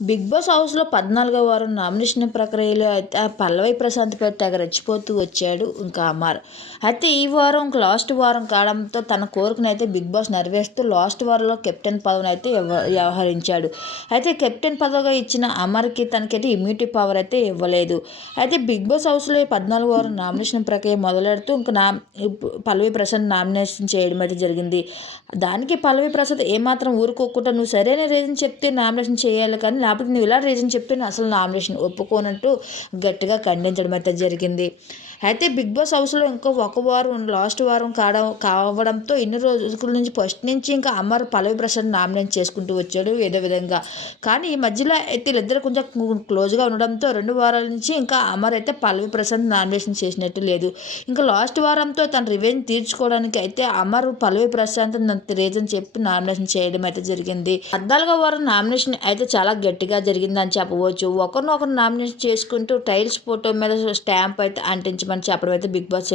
Big boss హౌస్లో పద్నాలుగో వారం నామినేషన్ ప్రక్రియలో అయితే ఆ పల్లవి ప్రశాంత్పై తెగ రెచ్చిపోతూ వచ్చాడు ఇంకా అమర్. అయితే ఈ వారం ఇంకా లాస్ట్ వారం కావడంతో తన కోరికను అయితే బిగ్ బాస్ నెరవేరుస్తూ లాస్ట్ వారంలో కెప్టెన్ పదవిని అయితే వ్యవహరించాడు. అయితే కెప్టెన్ పదవిగా ఇచ్చిన అమర్కి తనకైతే ఇమ్యూనిటీ పవర్ అయితే ఇవ్వలేదు. అయితే బిగ్ బాస్ హౌస్లో ఈ పద్నాలుగు వారం నామినేషన్ ప్రక్రియ మొదలెడుతూ ఇంకా నా పల్లవి ప్రశాంత్ నామినేషన్ చేయడం అయితే జరిగింది. దానికి పల్లవి ప్రసాద్ ఏమాత్రం ఊరుకోకుండా నువ్వు సరైన రీజన్ చెప్తే నామినేషన్ చేయాలి కానీ లేకపోతే నువ్వు ఇలా రీజన్ చెప్తే అసలు నామినేషన్ ఒప్పుకోనట్టు గట్టిగా ఖండించడం అయితే జరిగింది. అయితే బిగ్ బాస్ హౌస్లో ఇంకో ఒక వారం లాస్ట్ వారం కావడం కావడంతో ఇన్ని రోజుల నుంచి ఫస్ట్ నుంచి ఇంకా అమర్ పల్లవి ప్రసాద్ నామినేట్ చేసుకుంటూ వచ్చాడు ఏదో విధంగా. కానీ ఈ మధ్యలో అయితే వీళ్ళిద్దరు కొంచెం క్లోజ్గా ఉండడంతో రెండు వారాల నుంచి ఇంకా అమర్ అయితే పల్లవి ప్రసాద్ నామినేషన్ చేసినట్టు లేదు. ఇంకా లాస్ట్ వారంతో తన రివెంజ్ తీర్చుకోవడానికి అయితే అమర్ పల్లవి ప్రశాంత్ రీజన్ చెప్పి నామినేషన్ చేయడం అయితే జరిగింది. పద్నాలుగో వారం నామినేషన్ అయితే చాలా గట్టి గట్టిగా జరిగిందని చెప్పవచ్చు. ఒకరినొకరు నామినేట్ చేసుకుంటూ టైల్స్ ఫోటో మీద స్టాంప్ అయితే అంటించమని చెప్పడం అయితే బిగ్ బాస్